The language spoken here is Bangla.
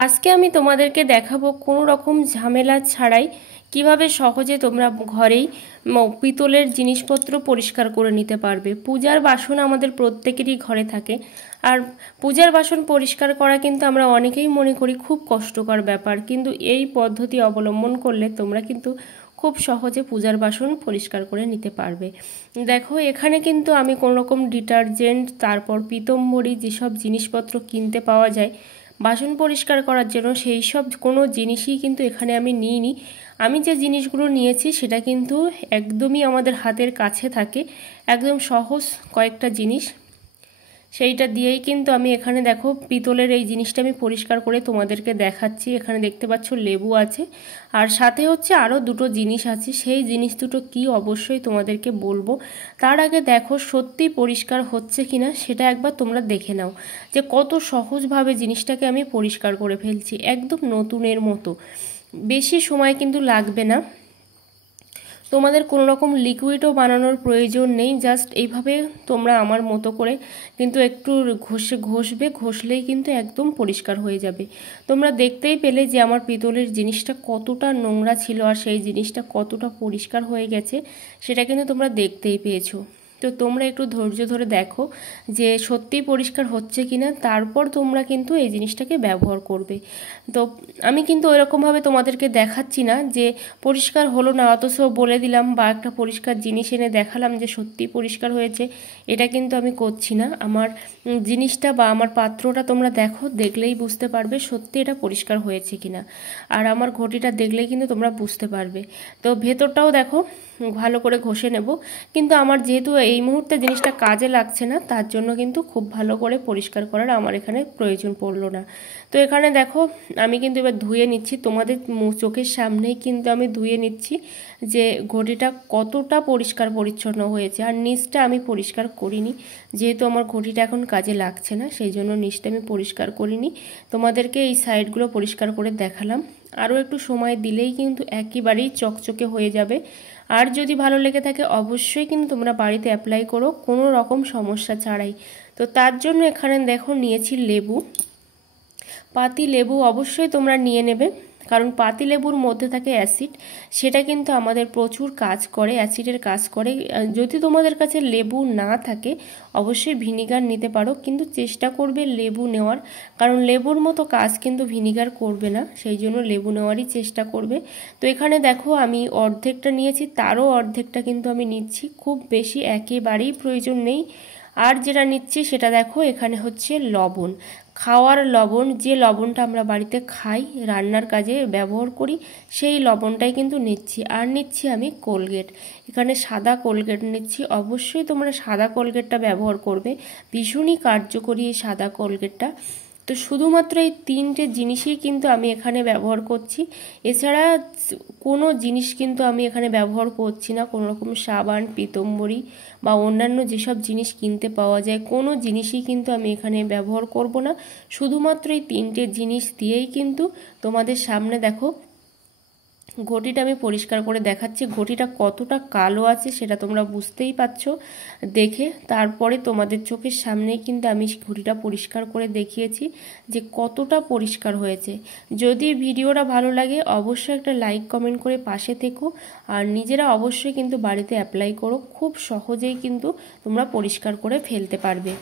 আজকে আমি তোমাদেরকে দেখাবো কোনো রকম ঝামেলা ছাড়াই কিভাবে সহজে তোমরা ঘরেই পিতলের জিনিসপত্র পরিষ্কার করে নিতে পারবে। পূজার বাসন আমাদের প্রত্যেকেরই ঘরে থাকে, আর পূজার বাসন পরিষ্কার করা কিন্তু আমরা অনেকেই মনে করি খুব কষ্টকর ব্যাপার, কিন্তু এই পদ্ধতি অবলম্বন করলে তোমরা কিন্তু খুব সহজে পূজার বাসন পরিষ্কার করে নিতে পারবে। দেখো, এখানে কিন্তু আমি কোনো রকম ডিটারজেন্ট, তারপর পিতম্বরী যেসব জিনিসপত্র কিনতে পাওয়া যায় বাসন পরিষ্কার করার জন্য, সেই সব কোনো জিনিসই কিন্তু এখানে আমি নিইনি। আমি যে জিনিসগুলো নিয়েছি সেটা কিন্তু একদমই আমাদের হাতের কাছে থাকে, একদম সহজ কয়েকটা জিনিস, সেইটা দিয়েই কিন্তু আমি এখানে দেখো পিতলের এই জিনিসটা আমি পরিষ্কার করে তোমাদেরকে দেখাচ্ছি। এখানে দেখতে পাচ্ছ লেবু আছে, আর সাথে হচ্ছে আরও দুটো জিনিস আছে। সেই জিনিস দুটো কি অবশ্যই তোমাদেরকে বলবো। তার আগে দেখো সত্যি পরিষ্কার হচ্ছে কিনা সেটা একবার তোমরা দেখে নাও, যে কত সহজভাবে জিনিসটাকে আমি পরিষ্কার করে ফেলছি, একদম নতুনের মতো। বেশি সময় কিন্তু লাগবে না, তোমাদের কোনো রকম লিকুইডও বানানোর প্রয়োজন নেই। জাস্ট এইভাবে তোমরা আমার মতো করে কিন্তু একটু ঘষলেই কিন্তু একদম পরিষ্কার হয়ে যাবে। তোমরা দেখতেই পেলে যে আমার পিতলের জিনিসটা কতটা নোংরা ছিল আর সেই জিনিসটা কতটা পরিষ্কার হয়ে গেছে, সেটা কিন্তু তোমরা দেখতেই পেয়েছো। তো তোমরা একটু ধৈর্য ধরে দেখো যে সত্যিই পরিষ্কার হচ্ছে কিনা, তারপর তোমরা কিন্তু এই জিনিসটাকে ব্যবহার করবে। তো আমি কিন্তু ওইরকমভাবে তোমাদেরকে দেখাচ্ছি না যে পরিষ্কার হলো না অথচ বলে দিলাম, বা একটা পরিষ্কার জিনিস এনে দেখালাম যে সত্যি পরিষ্কার হয়েছে, এটা কিন্তু আমি করছি না। আমার জিনিসটা বা আমার পাত্রটা তোমরা দেখো, দেখলেই বুঝতে পারবে সত্যি এটা পরিষ্কার হয়েছে কিনা। আর আমার ঘটিটা দেখলেই কিন্তু তোমরা বুঝতে পারবে। তো ভেতরটাও দেখো ভালো করে ঘষে নেব, কিন্তু আমার যেহেতু এই মুহূর্তে জিনিসটা কাজে লাগছে না, তার জন্য কিন্তু খুব ভালো করে পরিষ্কার করার আমার এখানে প্রয়োজন পড়লো না। তো এখানে দেখো আমি কিন্তু এবার ধুয়ে নিচ্ছি, তোমাদের চোখের সামনেই কিন্তু আমি ধুয়ে নিচ্ছি যে ঘটিটা কতটা পরিষ্কার পরিচ্ছন্ন হয়েছে। আর নিচটা আমি পরিষ্কার করিনি, যেহেতু আমার ঘটিটা এখন কাজে লাগছে না, সেই জন্য নিচটা আমি পরিষ্কার করিনি। তোমাদেরকে এই সাইডগুলো পরিষ্কার করে দেখালাম। আরও একটু সময় দিলেই কিন্তু একেবারেই চকচকে হয়ে যাবে। আর যদি ভালো লেগে থাকে অবশ্যই কিন্তু তোমরা বাড়িতে অ্যাপ্লাই করো কোনো রকম সমস্যা ছাড়াই। তো তার জন্য এখানে দেখো নিয়েছি লেবু, পাতি লেবু অবশ্যই তোমরা নিয়ে নেবে, কারণ পাতি লেবুর মধ্যে থাকে অ্যাসিড, সেটা কিন্তু আমাদের প্রচুর কাজ করে, অ্যাসিডের কাজ করে। যদি তোমাদের কাছে লেবু না থাকে অবশ্যই ভিনিগার নিতে পারো, কিন্তু চেষ্টা করবে লেবু নেওয়ার, কারণ লেবুর মতো কাজ কিন্তু ভিনিগার করবে না, সেই জন্য লেবু নেওয়ারই চেষ্টা করবে। তো এখানে দেখো আমি অর্ধেকটা নিয়েছি, তারও অর্ধেকটা কিন্তু আমি নিচ্ছি, খুব বেশি একেবারেই প্রয়োজন নেই। আর যেটা নিচ্ছি সেটা দেখো এখানে হচ্ছে লবণ, খাওয়ার লবণ, যে লবণটা আমরা বাড়িতে খাই, রান্নার কাজে ব্যবহার করি, সেই লবণটাই কিন্তু নিচ্ছি। আর নিচ্ছি আমি কোলগেট, এখানে সাদা কোলগেট নিচ্ছি। অবশ্যই তোমরা সাদা কোলগেটটা ব্যবহার করবে, ভীষণই কার্যকরী এই সাদা কোলগেটটা। তো শুধুমাত্র এই তিনটে জিনিসই কিন্তু আমি এখানে ব্যবহার করছি, এছাড়া কোনো জিনিস কিন্তু আমি এখানে ব্যবহার করছি না। কোনো রকম সাবান, পিতম্বরী বা অন্যান্য যেসব জিনিস কিনতে পাওয়া যায় কোনো জিনিসই কিন্তু আমি এখানে ব্যবহার করব না। শুধুমাত্র এই তিনটে জিনিস দিয়েই কিন্তু তোমাদের সামনে দেখো ঘটিটা আমি পরিষ্কার করে দেখাচ্ছি। ঘটিটা কতটা কালো আছে সেটা তোমরা বুঝতেই পারছো দেখে। তারপরে তোমাদের চোখের সামনেই কিন্তু আমি ঘটিটা পরিষ্কার করে দেখিয়েছি যে কতটা পরিষ্কার হয়েছে। যদি ভিডিওটা ভালো লাগে অবশ্যই একটা লাইক কমেন্ট করে পাশে থেকো, আর নিজেরা অবশ্যই কিন্তু বাড়িতে অ্যাপ্লাই করো, খুব সহজেই কিন্তু তোমরা পরিষ্কার করে ফেলতে পারবে।